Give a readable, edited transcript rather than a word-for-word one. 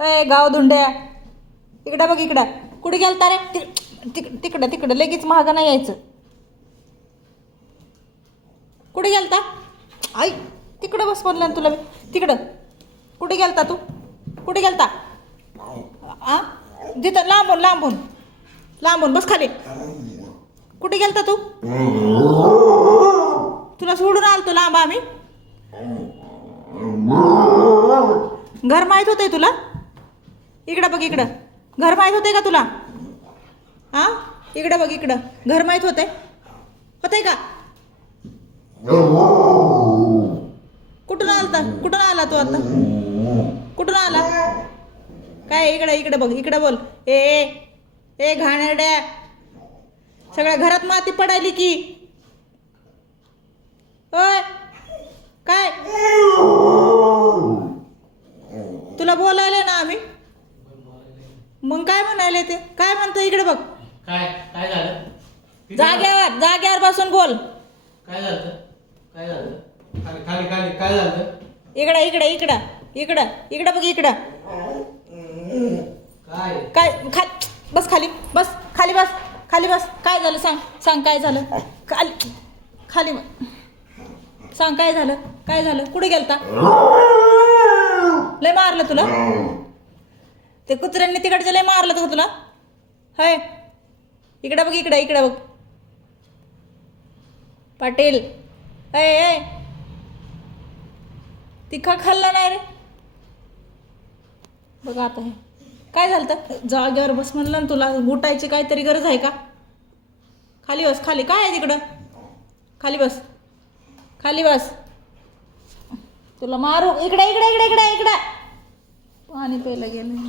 अय गाव धुंड्या, इकडं बघ इकडं. कुठे गेलता रे? तिकडं तिकडं लगेच महागा नाही यायचं. कुठे गेलता? आई तिकडं बस म्हणलं ना तुला मी. तिकडं कुठे गेलता तू? कुठे गेलता? आ तिथं लांबून लांबून लांबून बस खाली. कुठे गेलता तू? तुला सोडून आलतो लांब आम्ही. घर माहित होतंय तुला? इकडं बघ इकडं. घर माहित होतंय का तुला? हा इकडं बघ इकडं. घर माहित होतंय? होतंय का? कुठून आलता? कुठून आला तू आता? कुठून आला? काय इकडं इकडं बघ इकडं बोल. ए ए घाणेरड्या, सगळ्या घरात माती पडायली की. ओय काय तुला बोलायले ना आम्ही. मग काय म्हणाले ते? काय म्हणतो इकडे बघ. काय काय झालं? जाग्यावर जाग्यावर बसून बोल. काय झालं? काय झालं? खाली खाली खाली काय झालं? इकडं इकडं इकडं इकडं इकडं बघ इकडं. काय काय बस खाली बस. खाली बस. खाली बस. काय झालं सांग. सांग काय झालं. खाली खाली सांग काय झालं. काय झालं? कुठे गेलता? लय मारलं तुला? ते कुत्र्यांनी तिकडच्या लय मारलं का तुला? होय इकडं बघ इकडं इकडं बघ. पाटील ए तिखा खाल्ला नाही रे. बघा आता हे काय झालं तर. जाग्यावर बस म्हणलं ना तुला. उठायची काहीतरी गरज आहे का? खाली बस. खाली काय आहे तिकडं? खाली बस. खाली बस. तुला मारू. इकडे इकडे इकडे इकडे इकडे. पाणी प्यायला गेलं.